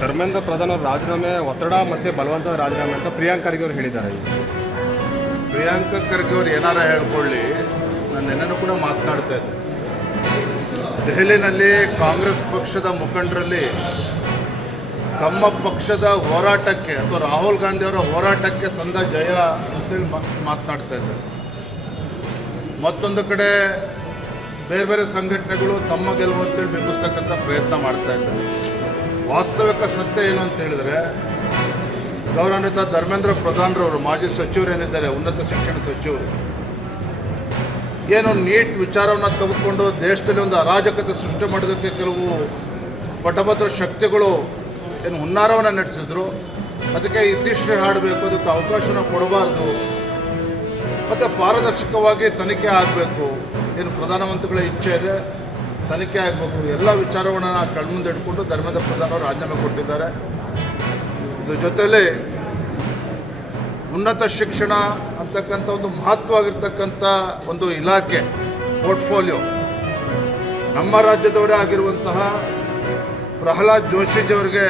ಧರ್ಮೇಂದ್ರ ಪ್ರಧಾನ್ ಅವರು ರಾಜೀನಾಮೆ ಒತ್ತಡ ಮತ್ತು ಬಲವಂತದ ರಾಜೀನಾಮೆ ಅಂತ ಪ್ರಿಯಾಂಕ್ ಖರ್ಗೆ ಅವರು ಹೇಳಿದ್ದಾರೆ. ಪ್ರಿಯಾಂಕ ಖರ್ಗೆ ಅವರು ಏನಾರ ಹೇಳ್ಕೊಳ್ಳಿ, ನಾನು ನೆನ್ನೆನೂ ಕೂಡ ಮಾತನಾಡ್ತಾ ಇದ್ದೆ. ದೆಹಲಿನಲ್ಲಿ ಕಾಂಗ್ರೆಸ್ ಪಕ್ಷದ ಮುಖಂಡರಲ್ಲಿ ತಮ್ಮ ಪಕ್ಷದ ಹೋರಾಟಕ್ಕೆ ಅಥವಾ ರಾಹುಲ್ ಗಾಂಧಿ ಅವರ ಹೋರಾಟಕ್ಕೆ ಸಂದ ಜಯ ಅಂತೇಳಿ ಮಾತನಾಡ್ತಾ ಇದ್ದಾರೆ. ಮತ್ತೊಂದು ಕಡೆ ಬೇರೆ ಬೇರೆ ಸಂಘಟನೆಗಳು ತಮ್ಮ ಗೆಲುವು ಅಂತೇಳಿ ಬಿಂಬಿಸ್ತಕ್ಕಂಥ ಪ್ರಯತ್ನ ಮಾಡ್ತಾ ಇದ್ದಾರೆ. ವಾಸ್ತವಿಕ ಸತ್ಯ ಏನು ಅಂತ ಹೇಳಿದರೆ, ಗೌರವಾನ್ವಿತ ಧರ್ಮೇಂದ್ರ ಪ್ರಧಾನ್ರವರು ಮಾಜಿ ಸಚಿವರು ಏನಿದ್ದಾರೆ, ಉನ್ನತ ಶಿಕ್ಷಣ ಸಚಿವರು, ಏನು ನೀಟ್ ವಿಚಾರವನ್ನು ತೆಗೆದುಕೊಂಡು ದೇಶದಲ್ಲಿ ಒಂದು ಅರಾಜಕತೆ ಸೃಷ್ಟಿ ಮಾಡೋದಕ್ಕೆ ಕೆಲವು ಪಟಭದ್ರ ಶಕ್ತಿಗಳು ಏನು ಹುನ್ನಾರವನ್ನು ನಡೆಸಿದ್ರು. ಅದಕ್ಕೆ ಇತಿಶ್ರೀ ಹಾಡಬೇಕು, ಅದಕ್ಕೆ ಅವಕಾಶನ ಕೊಡಬಾರ್ದು, ಮತ್ತು ಪಾರದರ್ಶಕವಾಗಿ ತನಿಖೆ ಆಗಬೇಕು. ಏನು ಪ್ರಧಾನಮಂತ್ರಿಗಳ ಇಚ್ಛೆ ಇದೆ, ತನಿಖೆ ಆಗಬೇಕು. ಎಲ್ಲ ವಿಚಾರವನ್ನು ಕಣ್ಮುಂದೆ ಇಟ್ಕೊಂಡು ಧರ್ಮೇಂದ್ರ ಪ್ರಧಾನ್ ಅವರು ರಾಜೀನಾಮೆ ಕೊಟ್ಟಿದ್ದಾರೆ. ಇದ್ರ ಜೊತೆಯಲ್ಲಿ ಉನ್ನತ ಶಿಕ್ಷಣ ಅಂತಕ್ಕಂಥ ಒಂದು ಮಹತ್ವವಾಗಿರ್ತಕ್ಕಂಥ ಒಂದು ಇಲಾಖೆ ಪೋರ್ಟ್ಫೋಲಿಯೋ ನಮ್ಮ ರಾಜ್ಯದವರೇ ಆಗಿರುವಂತಹ ಪ್ರಹ್ಲಾದ್ ಜೋಶಿಜಿಯವರಿಗೆ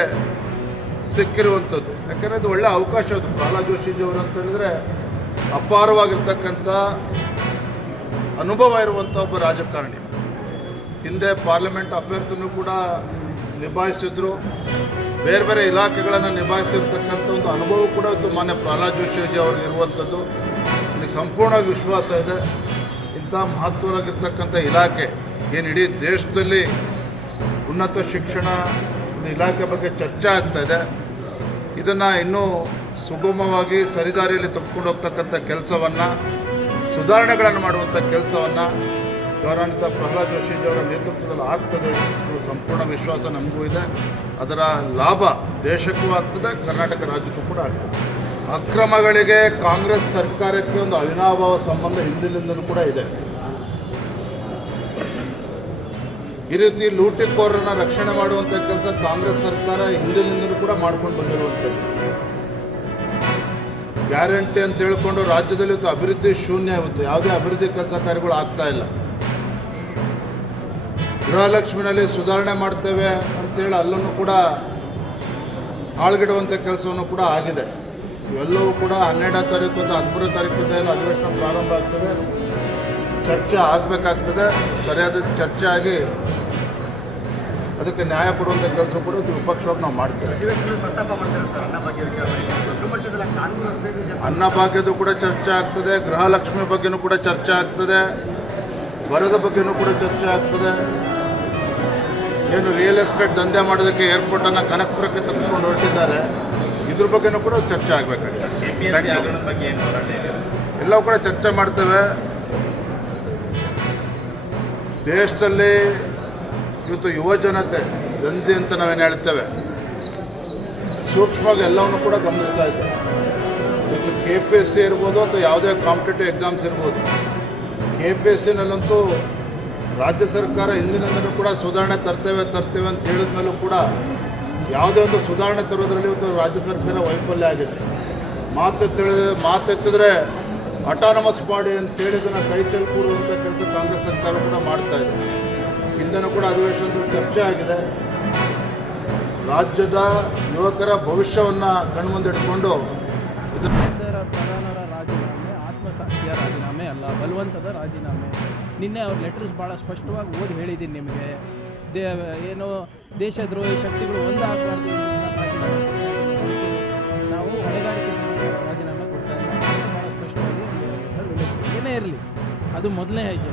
ಸಿಕ್ಕಿರುವಂಥದ್ದು. ಯಾಕೆಂದರೆ ಅದು ಒಳ್ಳೆಯ ಅವಕಾಶ. ಅದು ಪ್ರಹ್ಲಾದ್ ಜೋಶಿಜಿಯವರು ಅಂತ ಹೇಳಿದರೆ ಅಪಾರವಾಗಿರ್ತಕ್ಕಂಥ ಅನುಭವ ಇರುವಂಥ ಒಬ್ಬ ರಾಜಕಾರಣಿ. ಹಿಂದೆ ಪಾರ್ಲಿಮೆಂಟ್ ಅಫೇರ್ಸನ್ನು ಕೂಡ ನಿಭಾಯಿಸಿದ್ರು, ಬೇರೆ ಬೇರೆ ಇಲಾಖೆಗಳನ್ನು ನಿಭಾಯಿಸಿರ್ತಕ್ಕಂಥ ಒಂದು ಅನುಭವ ಕೂಡ ಇವತ್ತು ಮಾನ್ಯ ಪ್ರಹ್ಲಾದ್ ಜೋಶಿಜಿ ಅವ್ರಿಗೆ ಇರುವಂಥದ್ದು. ನನಗೆ ಸಂಪೂರ್ಣ ವಿಶ್ವಾಸ ಇದೆ, ಇಂಥ ಮಹತ್ವವಾಗಿರ್ತಕ್ಕಂಥ ಇಲಾಖೆ ಏನು ಇಡೀ ದೇಶದಲ್ಲಿ ಉನ್ನತ ಶಿಕ್ಷಣ ಇಲಾಖೆ ಬಗ್ಗೆ ಚರ್ಚೆ ಆಗ್ತಾಯಿದೆ, ಇದನ್ನು ಇನ್ನೂ ಸುಗಮವಾಗಿ ಸರಿದಾರಿಯಲ್ಲಿ ತೆಗೆದುಕೊಂಡು ಹೋಗ್ತಕ್ಕಂಥ ಕೆಲಸವನ್ನು, ಸುಧಾರಣೆಗಳನ್ನು ಮಾಡುವಂಥ ಕೆಲಸವನ್ನು ಗೌರವಾನ್ವಿತ ಪ್ರಹ್ಲಾದ್ ಜೋಶಿಜಿ ಅವರ ನೇತೃತ್ವದಲ್ಲಿ ಆಗ್ತದೆ ಅನ್ನೋ ಸಂಪೂರ್ಣ ವಿಶ್ವಾಸ ನಮಗೂ ಇದೆ. ಅದರ ಲಾಭ ದೇಶಕ್ಕೂ ಆಗ್ತದೆ, ಕರ್ನಾಟಕ ರಾಜ್ಯಕ್ಕೂ ಕೂಡ ಆಗ್ತದೆ. ಅಕ್ರಮಗಳಿಗೆ ಕಾಂಗ್ರೆಸ್ ಸರ್ಕಾರಕ್ಕೆ ಒಂದು ಅವಿನಾಭಾವ ಸಂಬಂಧ ಹಿಂದಿನಿಂದಲೂ ಕೂಡ ಇದೆ. ಈ ರೀತಿ ಲೂಟಿಕೋರರನ್ನು ರಕ್ಷಣೆ ಮಾಡುವಂಥ ಕೆಲಸ ಕಾಂಗ್ರೆಸ್ ಸರ್ಕಾರ ಹಿಂದಿನಿಂದಲೂ ಕೂಡ ಮಾಡ್ಕೊಂಡು ಬಂದಿರುವಂಥದ್ದು. ಗ್ಯಾರಂಟಿ ಅಂತ ಹೇಳ್ಕೊಂಡು ರಾಜ್ಯದಲ್ಲಿ ಇವತ್ತು ಅಭಿವೃದ್ಧಿ ಶೂನ್ಯ. ಇವತ್ತು ಯಾವುದೇ ಅಭಿವೃದ್ಧಿ ಕೆಲಸ ಕಾರ್ಯಗಳು ಆಗ್ತಾ ಇಲ್ಲ. ಗೃಹಲಕ್ಷ್ಮಿನಲ್ಲಿ ಸುಧಾರಣೆ ಮಾಡ್ತೇವೆ ಅಂತೇಳಿ ಅಲ್ಲೂ ಕೂಡ ಹಾಳ್ಗಿಡುವಂಥ ಕೆಲಸವನ್ನು ಕೂಡ ಆಗಿದೆ. ಇವೆಲ್ಲವೂ ಕೂಡ 12ನೇ ತಾರೀಕು ಮತ್ತು 13ನೇ ತಾರೀಕಿಂದ ಏನು ಅಧಿವೇಶನ ಪ್ರಾರಂಭ ಆಗ್ತದೆ, ಚರ್ಚೆ ಆಗಬೇಕಾಗ್ತದೆ. ಸರಿಯಾದ ಚರ್ಚೆ ಆಗಿ ಅದಕ್ಕೆ ನ್ಯಾಯ ಕೊಡುವಂಥ ಕೆಲಸ ಕೂಡ ವಿಪಕ್ಷವಾಗಿ ನಾವು ಮಾಡ್ತೇವೆ. ಅನ್ನಭಾಗ್ಯದ ಕೂಡ ಚರ್ಚೆ ಆಗ್ತದೆ, ಗೃಹಲಕ್ಷ್ಮಿ ಬಗ್ಗೆನೂ ಕೂಡ ಚರ್ಚೆ ಆಗ್ತದೆ, ಬರದ ಬಗ್ಗೆನೂ ಕೂಡ ಚರ್ಚೆ ಆಗ್ತದೆ. ಏನು ರಿಯಲ್ ಎಸ್ಟೇಟ್ ದಂಧೆ ಮಾಡೋದಕ್ಕೆ ಏರ್ಪೋರ್ಟನ್ನು ಕನಕಪುರಕ್ಕೆ ತೆಗೆದುಕೊಂಡು ಹೊರಟಿದ್ದಾರೆ, ಇದ್ರ ಬಗ್ಗೆನೂ ಕೂಡ ಚರ್ಚೆ ಆಗಬೇಕಾಗಿದೆ. ಎಲ್ಲವೂ ಕೂಡ ಚರ್ಚೆ ಮಾಡ್ತೇವೆ. ದೇಶದಲ್ಲಿ ಇವತ್ತು ಯುವ ಜನತೆ ದಂಧೆ ಅಂತ ನಾವೇನು ಹೇಳ್ತೇವೆ, ಸೂಕ್ಷ್ಮವಾಗಿ ಎಲ್ಲವನ್ನು ಕೂಡ ಗಮನಿಸ್ತಾ ಇದ್ದೇವೆ. ಇವತ್ತು KPSC ಇರ್ಬೋದು ಅಥವಾ ಯಾವುದೇ ಕಾಂಪಿಟೇಟಿವ್ ಎಕ್ಸಾಮ್ಸ್ ಇರ್ಬೋದು, KPSCನಲ್ಲಂತೂ ರಾಜ್ಯ ಸರ್ಕಾರ ಹಿಂದಿನಿಂದಲೂ ಕೂಡ ಸುಧಾರಣೆ ತರ್ತೇವೆ ಅಂತ ಹೇಳಿದ ಮೇಲೂ ಕೂಡ ಯಾವುದೇ ಒಂದು ಸುಧಾರಣೆ ತರೋದ್ರಲ್ಲಿ ಇವತ್ತು ರಾಜ್ಯ ಸರ್ಕಾರ ವೈಫಲ್ಯ ಆಗಿದೆ. ಮಾತೆತ್ತಿದ್ರೆ ಅಟಾನಮಸ್ ಮಾಡಿ ಅಂತೇಳಿ ಇದನ್ನು ಕೈ ಚೆಲ್ಲಿ ಕೂಡುವಂಥ ಕೆಲಸ ಕಾಂಗ್ರೆಸ್ ಸರ್ಕಾರ ಕೂಡ ಮಾಡ್ತಾ ಇದೆ. ಹಿಂದೆನೂ ಕೂಡ ಅಧಿವೇಶನದಲ್ಲಿ ಚರ್ಚೆ ಆಗಿದೆ. ರಾಜ್ಯದ ಯುವಕರ ಭವಿಷ್ಯವನ್ನು ಕಣ್ಮುಂದಿಟ್ಕೊಂಡು ಪ್ರಧಾನರ ರಾಜೀನಾಮೆ ಆತ್ಮಸಾಕ್ಷಿಯ ರಾಜೀನಾಮೆ ಅಲ್ಲ, ಬಲವಂತದ ರಾಜೀನಾಮೆ. ನಿನ್ನೆ ಅವ್ರ ಲೆಟರ್ಸ್ ಭಾಳ ಸ್ಪಷ್ಟವಾಗಿ ಓದಿ ಹೇಳಿದ್ದೀನಿ ನಿಮಗೆ. ಏನು ದೇಶದ್ರೋಹಿ ಶಕ್ತಿಗಳು ಒಂದಾಗಬಾರ್ದು ರಾಜೀನಾಮೆ ನಾವು ಹೊಣೆಗಾರಿಕೆ ರಾಜೀನಾಮೆ ಕೊಡ್ತಾ ಇಲ್ಲ, ಭಾಳ ಸ್ಪಷ್ಟವಾಗಿ ಏನೇ ಇರಲಿ. ಅದು ಮೊದಲನೇ ಹೆಜ್ಜೆ.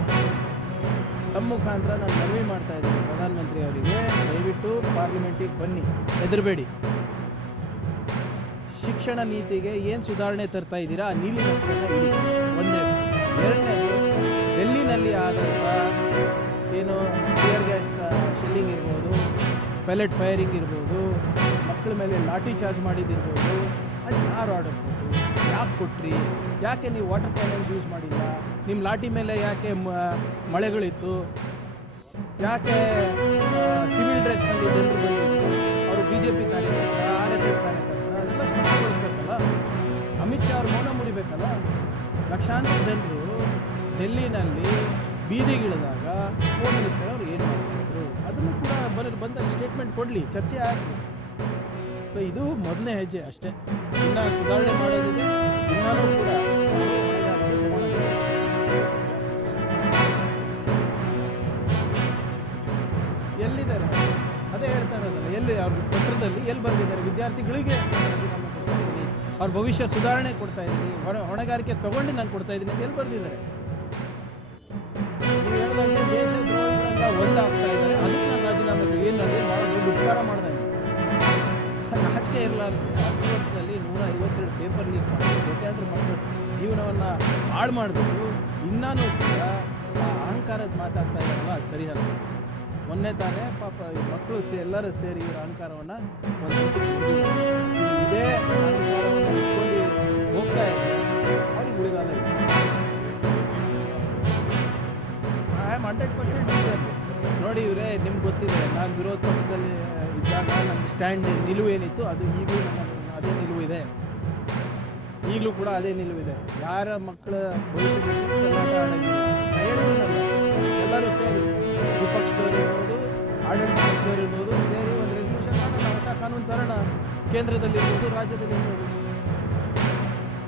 ತಮ್ಮ ಮುಖಾಂತರ ನಾನು ಮನವಿ ಮಾಡ್ತಾ ಇದ್ದೀನಿ ಪ್ರಧಾನಮಂತ್ರಿ ಅವರಿಗೆ, ದಯವಿಟ್ಟು ಪಾರ್ಲಿಮೆಂಟಿಗೆ ಬನ್ನಿ, ಹೆದರಬೇಡಿ. ಶಿಕ್ಷಣ ನೀತಿಗೆ ಏನು ಸುಧಾರಣೆ ತರ್ತಾ ಇದ್ದೀರಾ, ಆ ನೀಲಿ ನಕ್ಷೆಯನ್ನು ಇಡಿ. ಒಂದನೇದು. ಎರಡನೇದು, ಡೆಲ್ಲಿನಲ್ಲಿ ಆದಂಥ ಏನು ಟಿಯರ್ ಗ್ಯಾಸ್ ಶೆಲ್ಲಿಂಗ್ ಇರ್ಬೋದು, ಪೆಲೆಟ್ ಫೈರಿಂಗ್ ಇರ್ಬೋದು, ಮಕ್ಕಳ ಮೇಲೆ ಲಾಠಿ ಚಾರ್ಜ್ ಮಾಡಿದ್ದಿರ್ಬೋದು, ಅದು ಯಾರು ಆರ್ಡರ್ ಕೊಟ್ಟರು, ಯಾಕೆ ಕೊಟ್ರಿ, ಯಾಕೆ ನೀವು ವಾಟರ್ ಕ್ಯಾನನ್ಸ್ ಯೂಸ್ ಮಾಡಿಲ್ಲ, ನಿಮ್ಮ ಲಾಠಿ ಮೇಲೆ ಯಾಕೆ ಮಳೆಗಳಿತ್ತು, ಯಾಕೆ ಸಿವಿಲ್ ಡ್ರೆಸ್ನಲ್ಲಿ ಜನರು ಬಂದಿತ್ತು, ಅವರು BJP ಕಾರ್ಯಕರ್ತ, RSS ಕಾರ್ಯಕರ್ತ, ಅದೆಲ್ಲ ಸ್ಪಷ್ಟಪಡಿಸ್ಬೇಕಲ್ಲ. ಅಮಿತ್ ಶಾ ಅವ್ರು ಮೌನ ಮುರಿಬೇಕಲ್ಲ. ಲಕ್ಷಾಂತರ ಜನರು ಡೆಲ್ಲಿನಲ್ಲಿ ಬೀದಿಗಿಳಿದಾಗ ಹೋಮ್ ಮಿನಿಸ್ಟರ್ ಅವರು ಏನು ಮಾಡ್ತಾಯಿದ್ರು ಅದನ್ನು ಕೂಡ ಬಂದಾಗ ಸ್ಟೇಟ್ಮೆಂಟ್ ಕೊಡಲಿ, ಚರ್ಚೆ ಆಗಲಿ. ಸೊ ಇದು ಮೊದಲನೇ ಹೆಜ್ಜೆ ಅಷ್ಟೇ. ಇನ್ನು ಸುಧಾರಣೆ ಮಾಡೋದಿದೆ, ಇನ್ನೂ ಕೂಡ ಹೊಣೆಗಾರಿಕೆ ತಗೊಳ್ಳೋದಿದೆ. ಎಲ್ಲಿದ್ದಾರೆ ಅದೇ ಹೇಳ್ತಾ ಇರೋದಲ್ಲ, ಎಲ್ಲಿ ಅವ್ರ ಪತ್ರದಲ್ಲಿ ಎಲ್ಲಿ ಬರೆದಿದ್ದಾರೆ? ವಿದ್ಯಾರ್ಥಿಗಳಿಗೆ ರಾಜೀನಾಮೆ ಕೊಡ್ತಾ ಇದ್ದೀನಿ, ಅವ್ರ ಭವಿಷ್ಯ ಸುಧಾರಣೆ ಕೊಡ್ತಾ ಇದ್ದೀನಿ, ಹೊಣೆಗಾರಿಕೆ ತಗೊಂಡು ನಾನು ಕೊಡ್ತಾ ಇದ್ದೀನಿ ಅಂತ ಎಲ್ಲಿ ಬರೆದಿದ್ದಾರೆ? ನೀವು ಹೇಳಿದಂಗೆ ದೇಶದ್ರೋಹಿಗಳೆಲ್ಲ ಒಂದಾಗ್ತಾ ಇದ್ದಾರೆ, ಅದಕ್ಕೆ ನಾನು ರಾಜೀನಾಮೆ ಏನಾದರೆ ಭಾಳ ದೊಡ್ಡ ಉಪಕಾರ ಮಾಡಿದೆ. ನಾಚಿಕೆ ಇರಲಾರ್ದೆ 10 ವರ್ಷದಲ್ಲಿ 152 ಪೇಪರ್ ಲೀಕ್ ಮಾಡಿ ಕೋಟ್ಯಾಂತರ ಮಕ್ಕಳ ಜೀವನವನ್ನು ಹಾಳು ಮಾಡಿದ್ರು ಇನ್ನೂ ಕೂಡ ಆ ಅಹಂಕಾರದ ಮಾತಾಡ್ತಾ ಇದ್ದಾರಲ್ಲ, ಅದು ಸರಿಯಲ್ಲ. ಮೊನ್ನೆ ತಾನೇ ಪಾಪ ಈ ಮಕ್ಕಳು ಎಲ್ಲರೂ ಸೇರಿ ಇವರ ಅಹಂಕಾರವನ್ನು ಒಂದು ಇದೇ ಅಹಂಕಾರವನ್ನು ಇಟ್ಕೊಂಡು ಹೋಗ್ತಾ ಇದ್ದಾರೆ. ಅವ್ರಿಗೆ ಉಳಿದಾದ ಐ ಆಮ್ 100% ನೋಡಿ ಇವರೇ, ನಿಮ್ಗೆ ಗೊತ್ತಿದೆ ನಾನು ವಿರೋಧ ಪಕ್ಷದಲ್ಲಿ ಇದ್ದಾಗ ನನ್ನ ಸ್ಟ್ಯಾಂಡ್ ನಿಲುವು ಏನಿತ್ತು ಅದು ಈಗಲೂ ನನ್ನ ಅದೇ ನಿಲುವು ಇದೆ, ಈಗಲೂ ಕೂಡ ಅದೇ ನಿಲುವಿದೆ. ಯಾರ ಮಕ್ಕಳ ಭವಿಷ್ಯದಲ್ಲಿ ಹೋರಾಟ ಆಡೋಂಗಿಲ್ಲ. ಹೇಳಿದ್ದೀನಲ್ಲ, ಎಲ್ಲರೂ ಸೇರಿ ವಿಪಕ್ಷದವ್ರು ಇರ್ಬೋದು, ಆಡಳಿತ ಪಕ್ಷದವ್ರು ಇರ್ಬೋದು, ಸೇರಿ ಒಂದು ರೆಸಲ್ಯೂಷನ್ ಮಾಡೋಣ, ಹೊಸ ಕಾನೂನು ತರೋಣ, ಕೇಂದ್ರದಲ್ಲಿರ್ಬೋದು, ರಾಜ್ಯದಲ್ಲಿರ್ಬೋದು,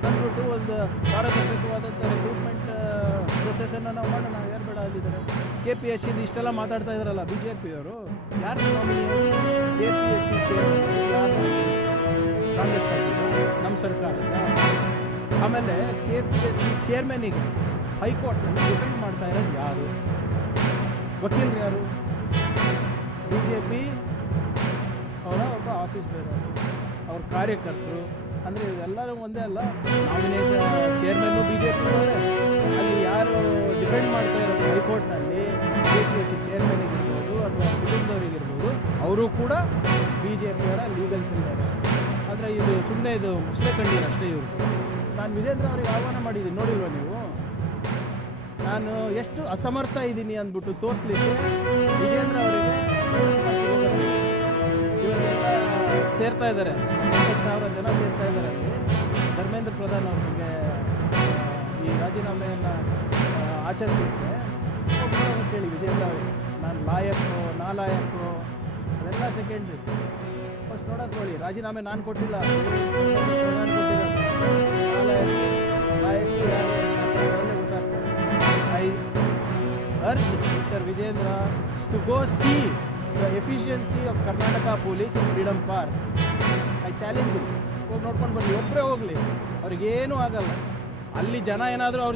ಅಂದ್ಬಿಟ್ಟು ಒಂದು ಪಾರದರ್ಶಕವಾದಂಥ ರಿಕ್ರೂಟ್ಮೆಂಟ್ ಪ್ರೊಸೆಸನ್ನು ನಾವು ಮಾಡೋಣ. ಯಾರು ಬೇಡ ಅಂದಿದ್ದಾರೆ? KPSC ಇಷ್ಟೆಲ್ಲ ಮಾತಾಡ್ತಾ ಇದ್ದಾರಲ್ಲ ಬಿ ಜೆ ಪಿಯವರು, ಯಾರು ನಾಮಿನಿ? KPSC ಚೇರ್ಮನ್ ಯಾರು? ಕಾಂಗ್ರೆಸ್ ಪಾರ್ಟಿ, ನಮ್ಮ ಸರ್ಕಾರದ. ಆಮೇಲೆ KPSC ಚೇರ್ಮನಿಗೆ ಹೈಕೋರ್ಟ್ನಲ್ಲಿ ಡಿಪೆಂಡ್ ಮಾಡ್ತಾ ಇರೋದು ಯಾರು? ವಕೀಲರು ಯಾರು? BJP ಅವರ ಒಬ್ಬ ಆಫೀಸ್ ಬೇರೆ, ಅವ್ರ ಕಾರ್ಯಕರ್ತರು. ಅಂದರೆ ಇವೆಲ್ಲರೂ ಒಂದೇ ಅಲ್ಲ. ನಾಮಿನೇಷನ್ ಚೇರ್ಮನ್ನು BJP ಅವರೇ. ಅಲ್ಲಿ ಯಾರು ಡಿಪೆಂಡ್ ಮಾಡ್ತಾ ಇರೋದು ಹೈಕೋರ್ಟ್ನಲ್ಲಿ KPSC ಚೇರ್ಮನಿಗಿರ್ಬೋದು ಅಥವಾ ಕುಟುಂಬದವರಿಗಿರ್ಬೋದು, ಅವರು ಕೂಡ BJಪಿಯವರ ಲೀಗಲ್ಸ್ ಇದ್ದಾರೆ. ಆದರೆ ಇದು ಸುಮ್ಮನೆ ಇದು ಮುಸ್ಲೆ ಕಂಡೀರು ಅಷ್ಟೇ ಇವರು. ನಾನು ವಿಜೇಂದ್ರ ಅವರಿಗೆ ಆಹ್ವಾನ ಮಾಡಿದ್ದೀನಿ, ನೋಡಿಲ್ವ ನೀವು? ನಾನು ಎಷ್ಟು ಅಸಮರ್ಥ ಇದ್ದೀನಿ ಅಂದ್ಬಿಟ್ಟು ತೋರಿಸ್ಲಿಕ್ಕೆ ವಿಜೇಂದ್ರ ಅವರಿಗೆ ಇವರೆಲ್ಲ ಸೇರ್ತಾ ಇದ್ದಾರೆ. 80,000 ಜನ ಸೇರ್ತಾ ಇದ್ದಾರೆ. ಅಲ್ಲಿ ಧರ್ಮೇಂದ್ರ ಪ್ರಧಾನ್ ಅವ್ರಿಗೆ ಈ ರಾಜೀನಾಮೆಯನ್ನು ಆಚರಿಸಲಿಕ್ಕೆ ಒಬ್ಬರು ಕೇಳಿ ವಿಜೇಂದ್ರ ಅವರಿಗೆ, ನಾನು ಲಾಯಕ್ಕು ನಾಲಾಯಕ್ಕು ಅದೆಲ್ಲ ಸೆಕೆಂಡ್ರಿ. ಫಸ್ಟ್ ನೋಡೋಕೆ ಹೇಳಿ, ರಾಜೀನಾಮೆ ನಾನು ಕೊಟ್ಟಿಲ್ಲ, ಪ್ರಧಾನ್ ಕೊಟ್ಟಿದ್ದಾರೆ. ಲಾಯಕ್ಕು ಯಾರು ಅದರಲ್ಲೇ ಗೊತ್ತಾಗ್ತದೆ. I urge Mr. Vijendra to go see the efficiency of Karnataka Police in Freedom Park. I challenge him. ಹೋಗಿ ನೋಡ್ಕೊಂಡು ಬರಲಿ, ಒಬ್ಬರೇ ಹೋಗಲಿ, ಅವ್ರಿಗೇನೂ ಆಗಲ್ಲ. ಅಲ್ಲಿ ಜನ ಏನಾದರೂ ಅವ್ರ